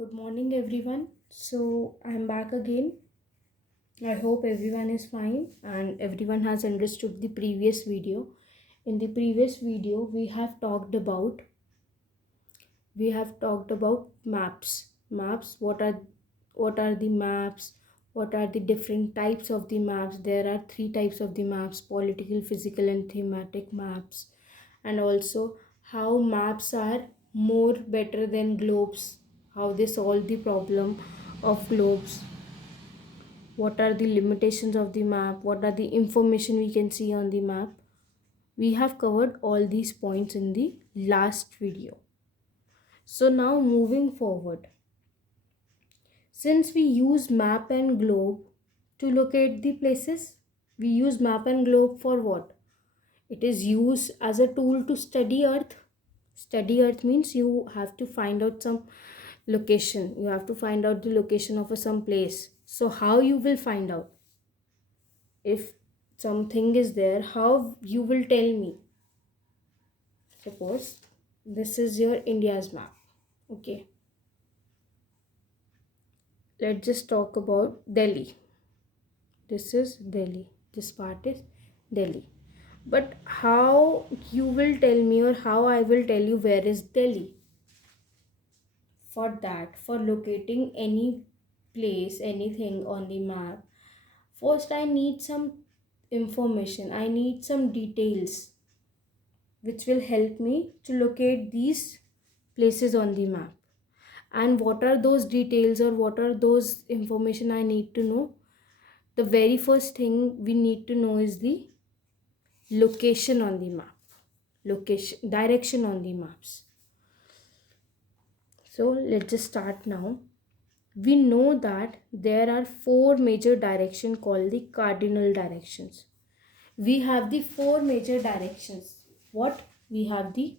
Good morning, everyone. So, I'm back again. I hope everyone is fine and everyone has understood the previous video. In the previous video, we have talked about maps. Maps. What are the maps? What are the different types of the maps? There are three types of the maps: political, physical, and thematic maps. And also how maps are more better than globes, how they solve the problem of globes, what are the limitations of the map, what are the information we can see on the map. We have covered all these points in the last video. So now moving forward, since we use map and globe to locate the places, we use map and globe for what? It is used as a tool to study earth. Study earth means you have to find out some location, you have to find out the location of some place. So how you will find out if something is there? How you will tell me? Suppose this is your India's map. Okay, let's just talk about Delhi. This is Delhi, this part is Delhi. But how you will tell me, or how I will tell you where is Delhi? For that, for locating any place, anything on the map, first I need some information, I need some details which will help me to locate these places on the map. And what are those details, or what are those information I need to know? The very first thing we need to know is the location on the map, location, direction on the maps. So let's just start now. We know that there are four major directions called the cardinal directions. We have the four major directions. What? We have the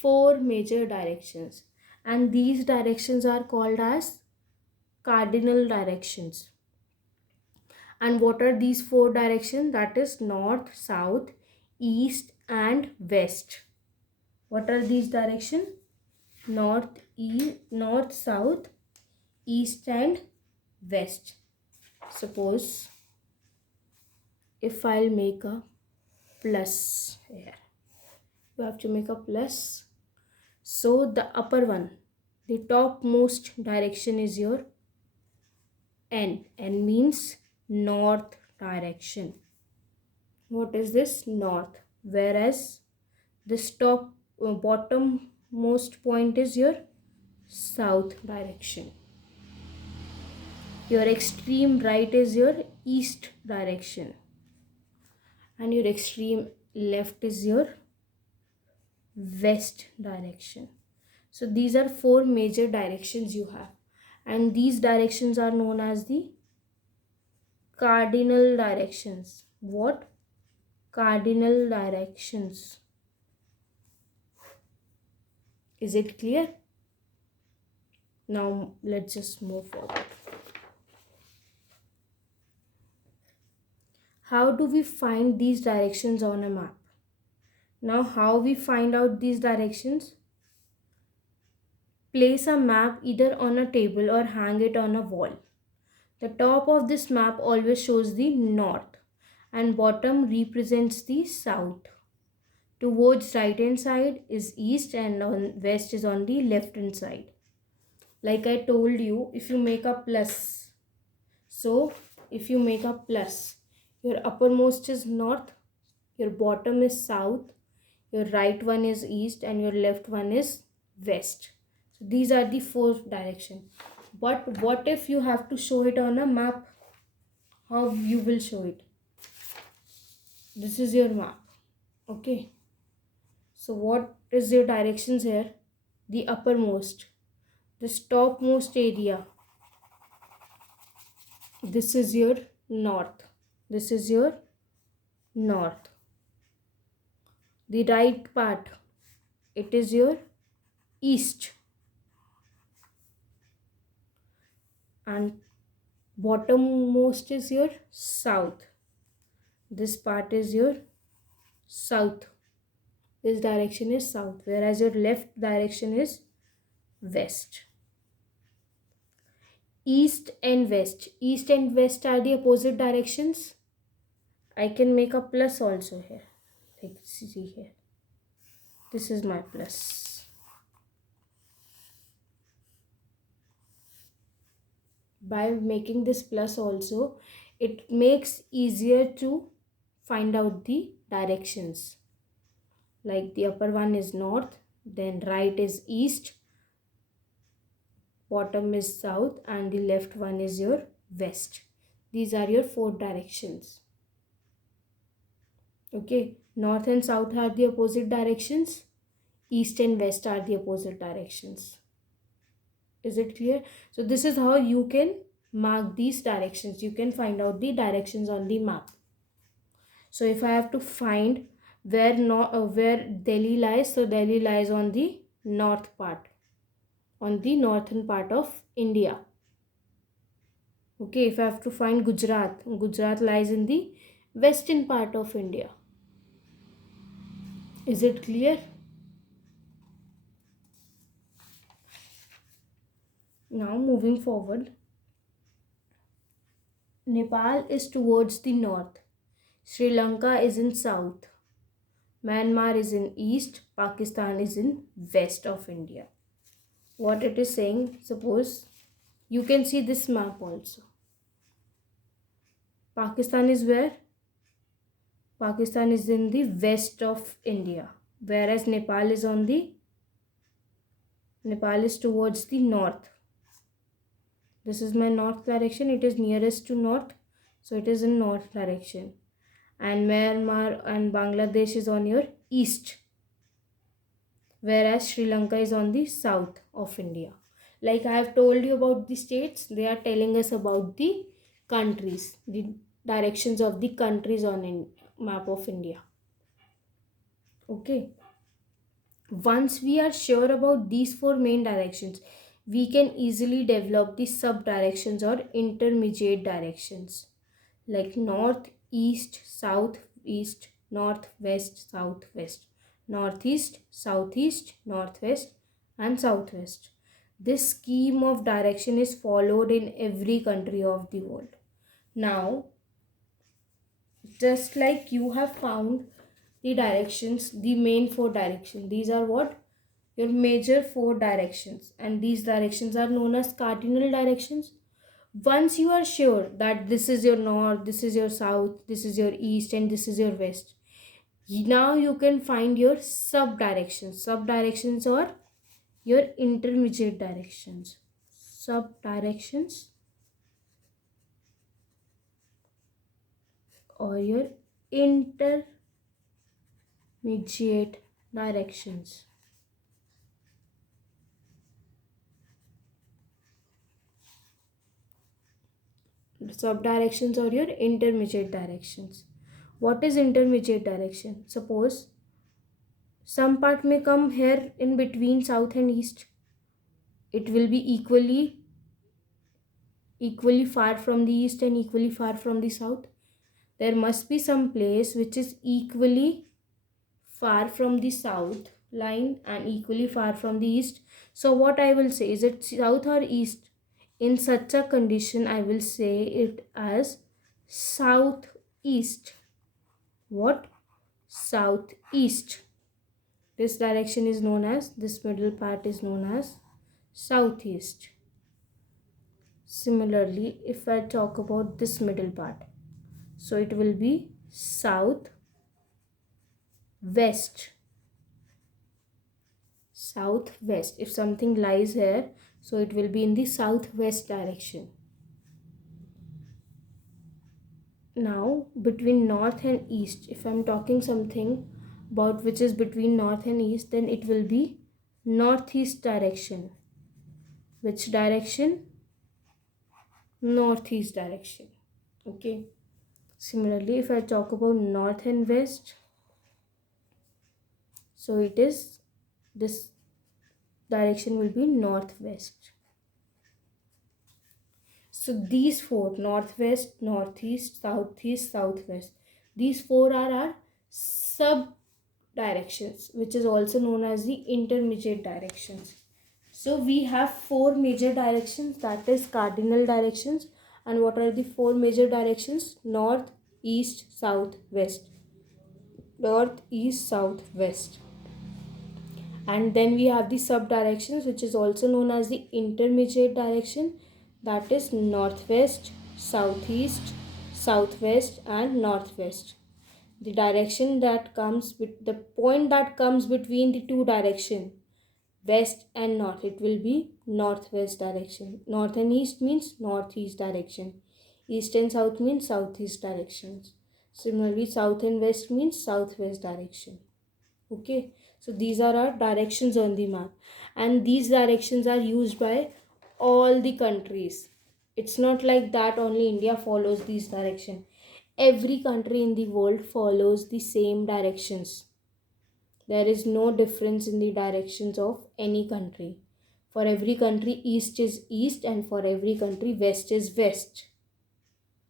four major directions, and these directions are called as cardinal directions. And what are these four directions? That is north, south, east, and west. What are these directions? North, south, east, and west. Suppose if I'll make a plus here, you have to make a plus. So the upper one, the topmost direction is your N. N means north direction. What is this? North. Whereas this bottommost point is your south direction. Your extreme right is your east direction, and your extreme left is your west direction. So these are four major directions you have, and these directions are known as the cardinal directions. What? Cardinal directions. Is it clear? Now let's just move forward. How do we find these directions on a map? Now, how we find out these directions? Place a map either on a table or hang it on a wall. The top of this map always shows the north, and bottom represents the south. Towards right hand side is east, and on west is on the left hand side. Like I told you, if you make a plus, so if you make a plus, your uppermost is north, your bottom is south, your right one is east, and your left one is west. So these are the four directions. But what if you have to show it on a map? How you will show it? This is your map. Okay. So what is your directions here? The uppermost, this topmost area, this is your north, this is your north. The right part, it is your east, and bottommost is your south. This part is your south. This direction is south, whereas your left direction is west. East and west. East and west are the opposite directions. I can make a plus also here. Like, see here. This is my plus. By making this plus also, it makes easier to find out the directions. Like the upper one is north, then right is east, bottom is south, and the left one is your west. These are your four directions. Okay, north and south are the opposite directions, east and west are the opposite directions. Is it clear? So this is how you can mark these directions. You can find out the directions on the map. So if I have to find where Delhi lies, so Delhi lies on the north part, on the northern part of India. Okay, if I have to find Gujarat, Gujarat lies in the western part of India. Is it clear? Now moving forward, Nepal is towards the north, Sri Lanka is in south, Myanmar is in east, Pakistan is in west of India. What it is saying, suppose you can see this map also. Pakistan is where? Pakistan is in the west of India, whereas Nepal is towards the north. This is my north direction. It is nearest to north, so it is in north direction. And Myanmar and Bangladesh is on your east, whereas Sri Lanka is on the south of India. Like I have told you about the states, they are telling us about the countries, the directions of the countries on map of India. Okay. Once we are sure about these four main directions, we can easily develop the sub directions or intermediate directions like north, east, south, east, north, west, south, west, northeast, southeast, northwest, and southwest. This scheme of direction is followed in every country of the world. Now, just like you have found the directions, the main four directions, these are what? Your major four directions, and these directions are known as cardinal directions. Once you are sure that this is your north, this is your south, this is your east, and this is your west, now you can find your sub directions. Sub directions or your intermediate directions. Sub directions or your intermediate directions. Sub directions or your intermediate directions. What is intermediate direction? Suppose some part may come here in between south and east. It will be equally far from the east and equally far from the south. There must be some place which is equally far from the south line and equally far from the east. So what I will say, is it south or east? In such a condition, I will say it as southeast. What? Southeast. This direction is known as, this middle part is known as southeast. Similarly, if I talk about this middle part, so it will be south west. Southwest. If something lies here, so it will be in the southwest direction. Now, between north and east, if I'm talking something about which is between north and east, then it will be northeast direction. Which direction? Northeast direction. Okay. Similarly, if I talk about north and west, so it is, this direction will be northwest. So these four, northwest, northeast, southeast, southwest, these four are our sub directions, which is also known as the intermediate directions. So we have four major directions, that is cardinal directions. And what are the four major directions? North, east, south, west. North, east, south, west. And then we have the sub directions, which is also known as the intermediate direction, that is northwest, southeast, southwest, and northwest. The direction that comes with the point that comes between the two direction, west and north, it will be northwest direction. North and east means northeast direction. East and south means southeast directions. Similarly, south and west means southwest direction. Okay, so these are our directions on the map, and these directions are used by all the countries. It's not like that only India follows these directions. Every country in the world follows the same directions. There is no difference in the directions of any country. For every country, east is east, and for every country, west is west.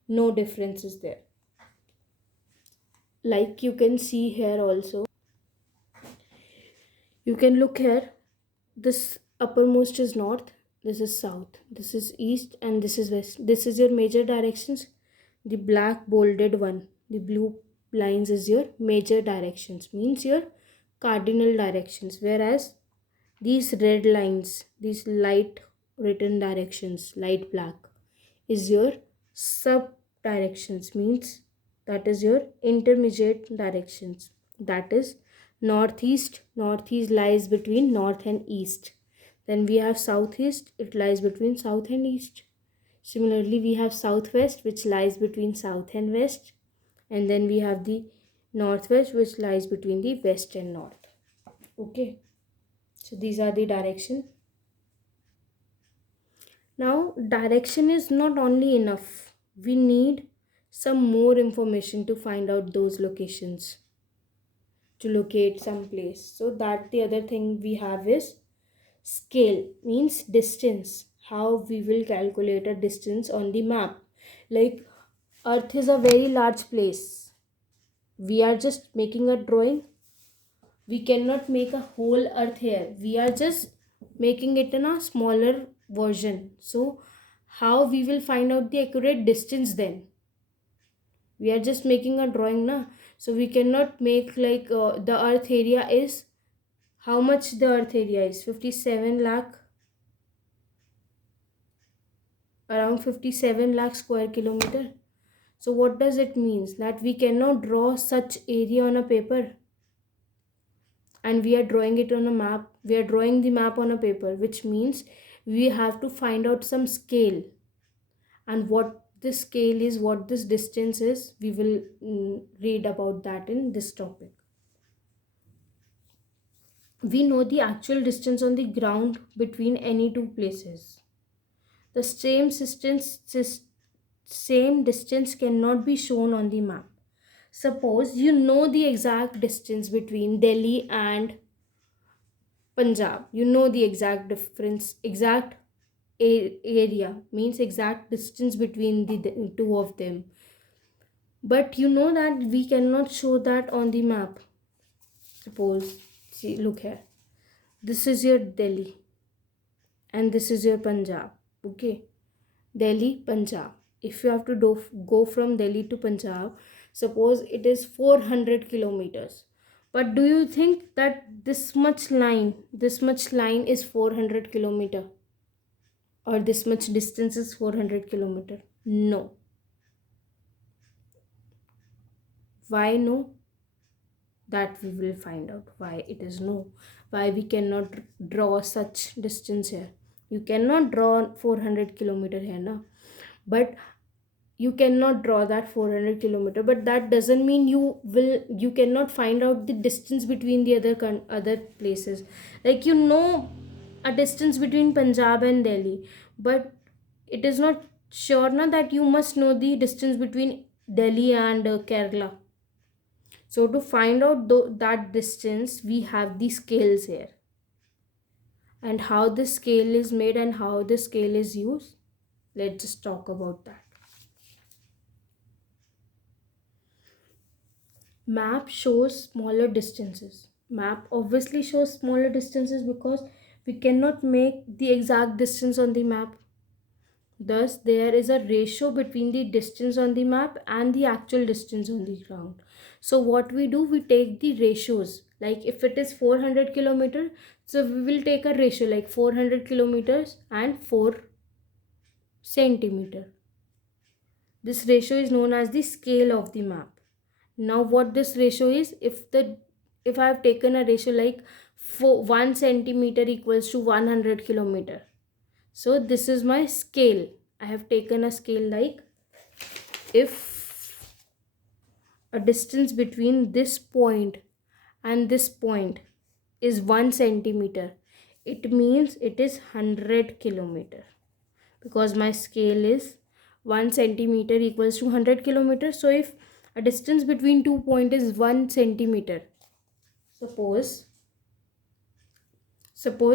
No difference is there. Like you can see here also, you can look here. This uppermost is north, this is south, this is east, and this is west. This is your major directions. The black bolded one, the blue lines is your major directions, means your cardinal directions. Whereas these red lines, these light written directions, light black, is your sub directions, means that is your intermediate directions. That is northeast. Northeast lies between north and east. Then we have southeast, it lies between south and east. Similarly, we have southwest, which lies between south and west. And then we have the northwest, which lies between the west and north. Okay, so these are the direction. Now, direction is not only enough. We need some more information to find out those locations, to locate some place. So that the other thing we have is scale, means distance. How we will calculate a distance on the map. Like Earth is a very large place. We are just making a drawing. We cannot make a whole Earth here. We are just making it in a smaller version. So how we will find out the accurate distance then? We are just making a drawing na, so we cannot make like the Earth area is, how much the Earth area is, 57 lakh, around 57 lakh square kilometer. So what does it means? That we cannot draw such area on a paper, and we are drawing it on a map. We are drawing the map on a paper, which means we have to find out some scale. And what this scale is, what this distance is, we will read about that in this topic. We know the actual distance on the ground between any two places. The same distance cannot be shown on the map. Suppose you know the exact distance between Delhi and Punjab. You know the exact difference, exact area, means exact distance between the two of them. But you know that we cannot show that on the map. Suppose, see, look here. This is your Delhi and this is your Punjab. Okay, Delhi, Punjab. If you have to go from Delhi to Punjab, suppose it is 400 kilometers. But do you think that this much line is 400 kilometer, or this much distance is 400 kilometer? No. Why no? That we will find out why it is no. Why we cannot draw such distance here. You cannot draw 400 kilometer here now, but you cannot draw that 400 kilometer, but that doesn't mean you cannot find out the distance between the other places. Like you know a distance between Punjab and Delhi, but it is not sure na that you must know the distance between Delhi and Kerala. So to find out that distance, we have the scales here, and how this scale is made and how this scale is used. Let's just talk about that. Map shows smaller distances. Map obviously shows smaller distances because We cannot make the exact distance on the map. Thus, there is a ratio between the distance on the map and the actual distance on the ground. So, what we do, we take the ratios. Like if it is 400 kilometers, so we will take a ratio like 400 kilometers and 4 centimeter. This ratio is known as the scale of the map. Now, what this ratio is, if I have taken a ratio like 1 centimeter equals to 100 kilometer, so this is my scale. I have taken a scale like if a distance between this point and this point is 1 centimeter, it means it is 100 kilometer, because my scale is 1 centimeter equals to 100 kilometers. So if a distance between 2 points is 1 centimeter, suppose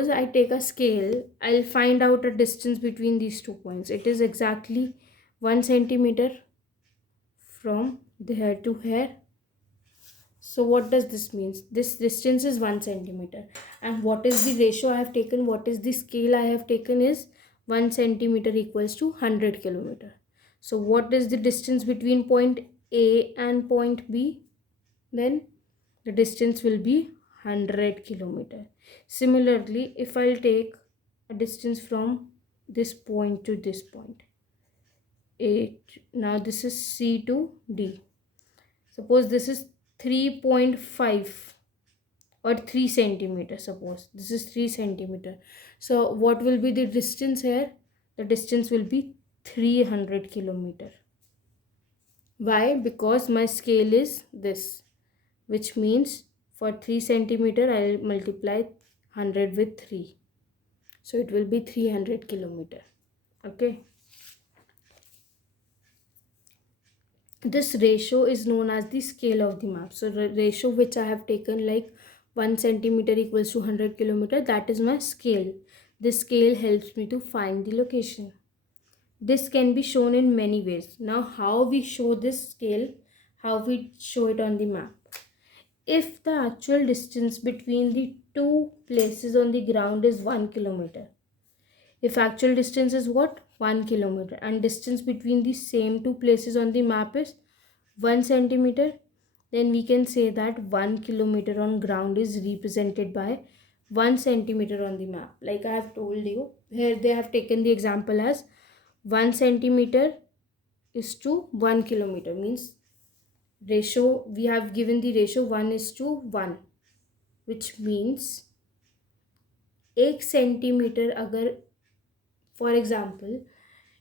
I take a scale, I'll find out a distance between these 2 points. It is exactly 1 centimeter from there to here. So what does this mean? This distance is 1 centimeter. And what is the ratio I have taken? What is the scale I have taken is 1 centimeter equals to 100 kilometer. So what is the distance between point A and point B? Then the distance will be 100 kilometer. Similarly, if I'll take a distance from this point to this point, now this is C to D. Suppose this is 3.5 or 3 centimeter. Suppose this is 3 centimeter. So what will be the distance here? The distance will be 300 kilometer. Why? Because my scale is this, which means for 3 centimeter I'll multiply 100 with 3. So it will be 300 kilometer. Okay. This ratio is known as the scale of the map. So the ratio which I have taken like 1 centimeter equals to 100 kilometer, that is my scale. This scale helps me to find the location. This can be shown in many ways. Now how we show this scale, how we show it on the map. If the actual distance between the two places on the ground is 1 kilometer, if actual distance is what? 1 kilometer, and distance between the same two places on the map is 1 centimeter, then we can say that 1 kilometer on ground is represented by 1 centimeter on the map. Like I have told you, here they have taken the example as 1 centimeter is to 1 kilometer, means ratio, we have given the ratio 1 is to 1, which means 1 centimeter agar, for example,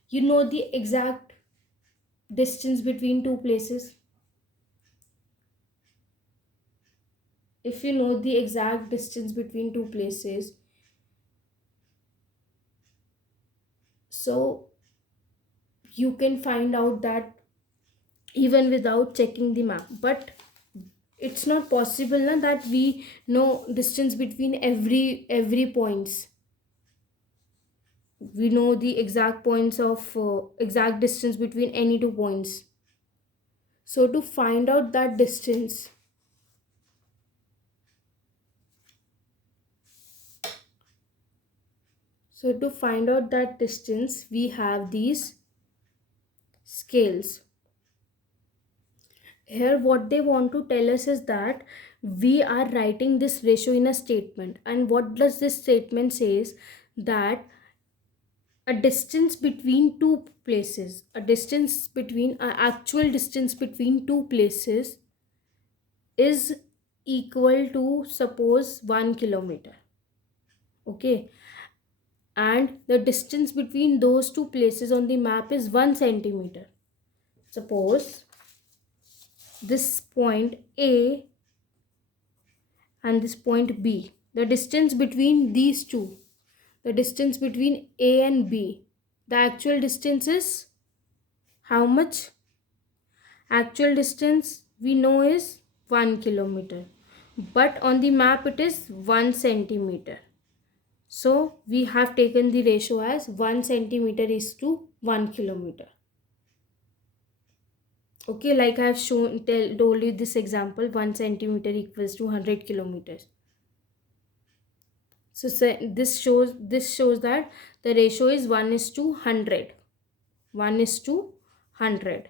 you know the exact distance between two places. If you know the exact distance between two places, so you can find out that even without checking the map. But it's not possible na, that we know distance between every points. We know the exact points of exact distance between any 2 points. So to find out that distance, we have these scales. Here what they want to tell us is that we are writing this ratio in a statement, and what does this statement says? That a distance between two places, a distance between actual distance between two places is equal to, suppose, 1 kilometer. Okay, and the distance between those two places on the map is 1 centimeter. Suppose this point A and this point B, the distance between these two, the distance between A and B, the actual distance is how much? Actual distance we know is 1 kilometer, but on the map it is 1 centimeter. So we have taken the ratio as 1 centimeter is to 1 kilometer. Okay, like I have told you this example, 1 centimeter equals to 100 kilometers. So this shows that the ratio is 1 is to 100. 1 is to 100.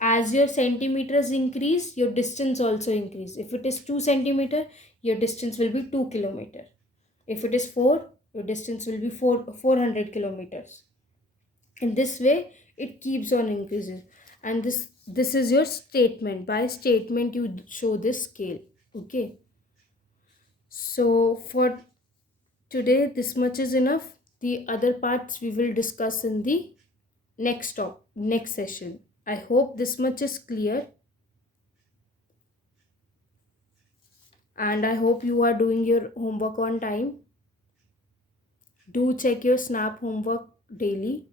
As your centimeters increase, your distance also increase. If it is 2 centimeter, your distance will be 2 kilometer. If it is 4, your distance will be 400 kilometers. In this way, it keeps on increasing. And this is your statement. By statement, you show this scale. Okay. So for today, this much is enough. The other parts we will discuss in the next session. I hope this much is clear, and I hope you are doing your homework on time. Do check your Snap homework daily,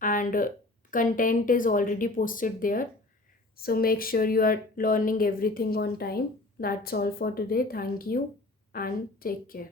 and content is already posted there. So make sure you are learning everything on time. That's all for today. Thank you and take care.